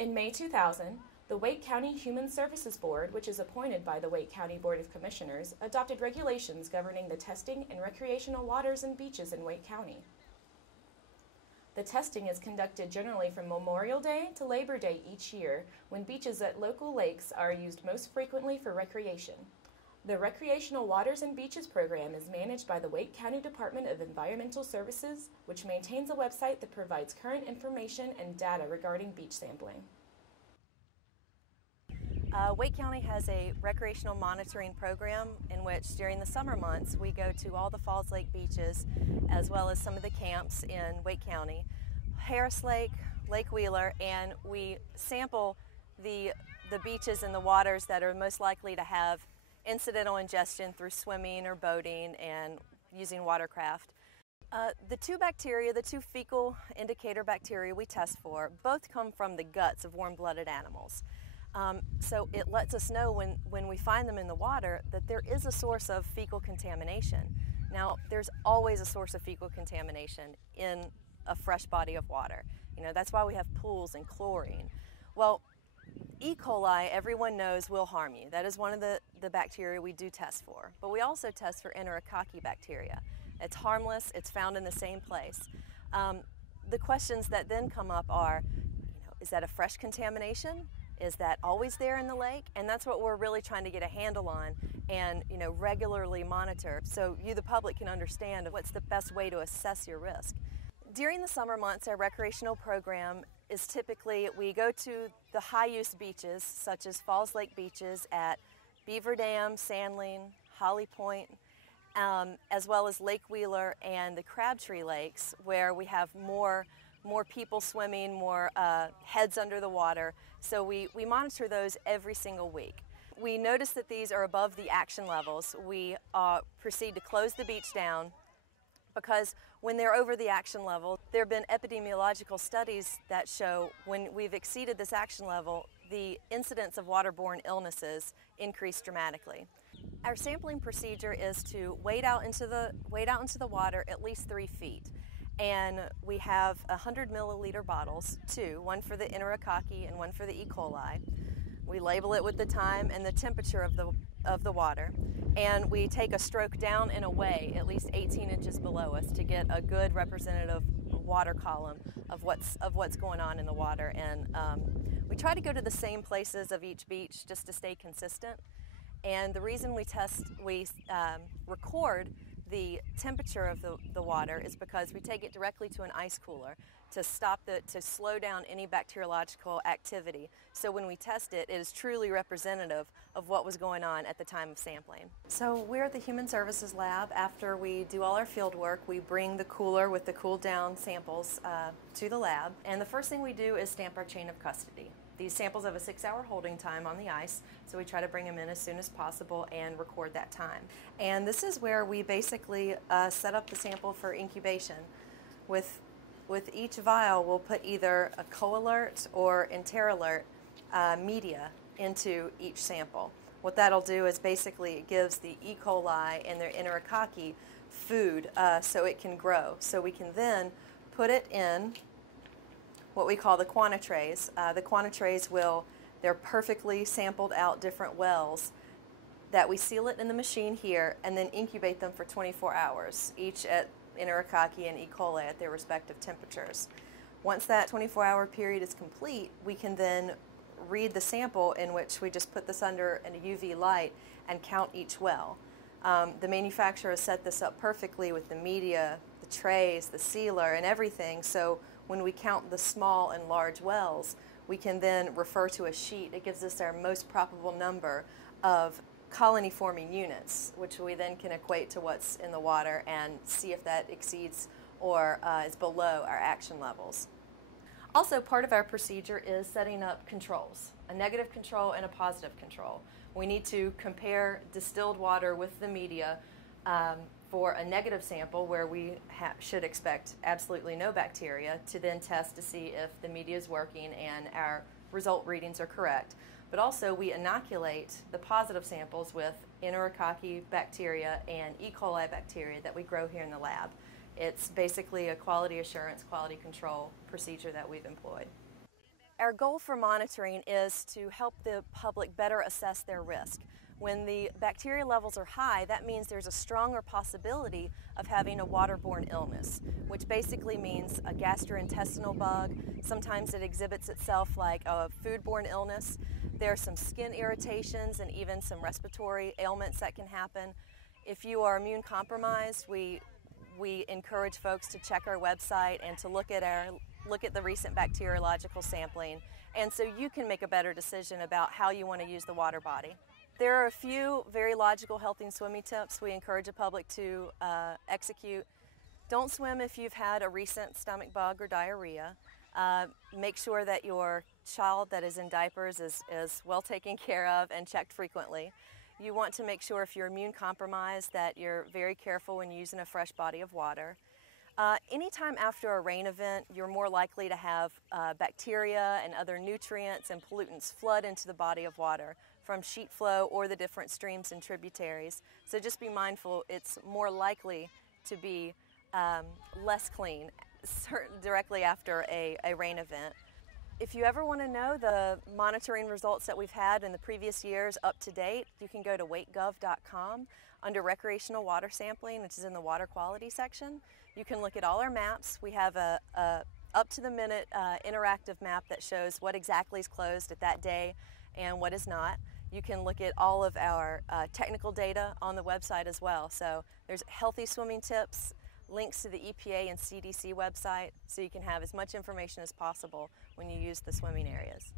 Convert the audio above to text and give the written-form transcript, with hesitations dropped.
In May 2000, the Wake County Human Services Board, which is appointed by the Wake County Board of Commissioners, adopted regulations governing the testing in recreational waters and beaches in Wake County. The testing is conducted generally from Memorial Day to Labor Day each year, when beaches at local lakes are used most frequently for recreation. The Recreational Waters and Beaches program is managed by the Wake County Department of Environmental Services, which maintains a website that provides current information and data regarding beach sampling. Wake County has a recreational monitoring program in which during the summer months we go to all the Falls Lake beaches as well as some of the camps in Wake County, Harris Lake, Lake Wheeler, and we sample the beaches and the waters that are most likely to have incidental ingestion through swimming or boating and using watercraft. The two fecal indicator bacteria we test for both come from the guts of warm-blooded animals. So it lets us know when we find them in the water that there is a source of fecal contamination. Now, there's always a source of fecal contamination in a fresh body of water. You know, that's why we have pools and chlorine. Well, E. coli, everyone knows, will harm you. That is one of the bacteria we do test for. But we also test for enterococci bacteria. It's harmless, it's found in the same place. The questions that then come up are, is that a fresh contamination? Is that always there in the lake? And that's what we're really trying to get a handle on and regularly monitor so you, the public, can understand what's the best way to assess your risk. During the summer months, our recreational program is typically, we go to the high-use beaches, such as Falls Lake beaches at Beaver Dam, Sandling, Holly Point, as well as Lake Wheeler and the Crabtree Lakes, where we have more people swimming, more heads under the water. So we monitor those every single week. We notice that these are above the action levels. We proceed to close the beach down, because when they're over the action level, there have been epidemiological studies that show when we've exceeded this action level, the incidence of waterborne illnesses increase dramatically. Our sampling procedure is to wade out into the water at least 3 feet. And we have 100 milliliter bottles, one for the enterococci and one for the E. coli. We label it with the time and the temperature of the water, and we take a stroke down and away at least 18 inches below us to get a good representative water column of what's going on in the water. And we try to go to the same places of each beach just to stay consistent. And the reason we record the temperature of the water is because we take it directly to an ice cooler to slow down any bacteriological activity. So when we test it, it is truly representative of what was going on at the time of sampling. So we're at the Human Services Lab. After we do all our field work, we bring the cooler with the cooled down samples to the lab. And the first thing we do is stamp our chain of custody. These samples have a 6-hour holding time on the ice, so we try to bring them in as soon as possible and record that time. And this is where we basically set up the sample for incubation. With each vial, we'll put either a co-alert or enteralert media into each sample. What that'll do is basically it gives the E. coli and their enterococci food so it can grow. So we can then put it in what we call the quantitrays. The quantitrays they're perfectly sampled out different wells that we seal it in the machine here and then incubate them for 24 hours, each at enterococci and E. coli at their respective temperatures. Once that 24-hour period is complete, we can then read the sample, in which we just put this under a UV light and count each well. The manufacturer has set this up perfectly with the media, the trays, the sealer, and everything, so when we count the small and large wells, we can then refer to a sheet. It gives us our most probable number of colony-forming units, which we then can equate to what's in the water and see if that exceeds or is below our action levels. Also, part of our procedure is setting up controls, a negative control and a positive control. We need to compare distilled water with the media for a negative sample where we should expect absolutely no bacteria, to then test to see if the media is working and our result readings are correct. But also we inoculate the positive samples with enterococci bacteria and E. coli bacteria that we grow here in the lab. It's basically a quality assurance, quality control procedure that we've employed. Our goal for monitoring is to help the public better assess their risk. When the bacteria levels are high, that means there's a stronger possibility of having a waterborne illness, which basically means a gastrointestinal bug. Sometimes it exhibits itself like a foodborne illness. There are some skin irritations and even some respiratory ailments that can happen. If you are immune compromised, we encourage folks to check our website and to look at the recent bacteriological sampling, and so you can make a better decision about how you want to use the water body. There are a few very logical healthy and swimming tips we encourage the public to execute. Don't swim if you've had a recent stomach bug or diarrhea. Make sure that your child that is in diapers is well taken care of and checked frequently. You want to make sure if you're immune compromised that you're very careful when using a fresh body of water. Anytime after a rain event, you're more likely to have bacteria and other nutrients and pollutants flood into the body of water from sheet flow or the different streams and tributaries. So just be mindful, it's more likely to be less clean directly after a rain event. If you ever want to know the monitoring results that we've had in the previous years up to date, you can go to wakegov.com under recreational water sampling, which is in the water quality section. You can look at all our maps. We have a up-to-the-minute interactive map that shows what exactly is closed at that day and what is not. You can look at all of our technical data on the website as well. So there's healthy swimming tips, links to the EPA and CDC website, so you can have as much information as possible when you use the swimming areas.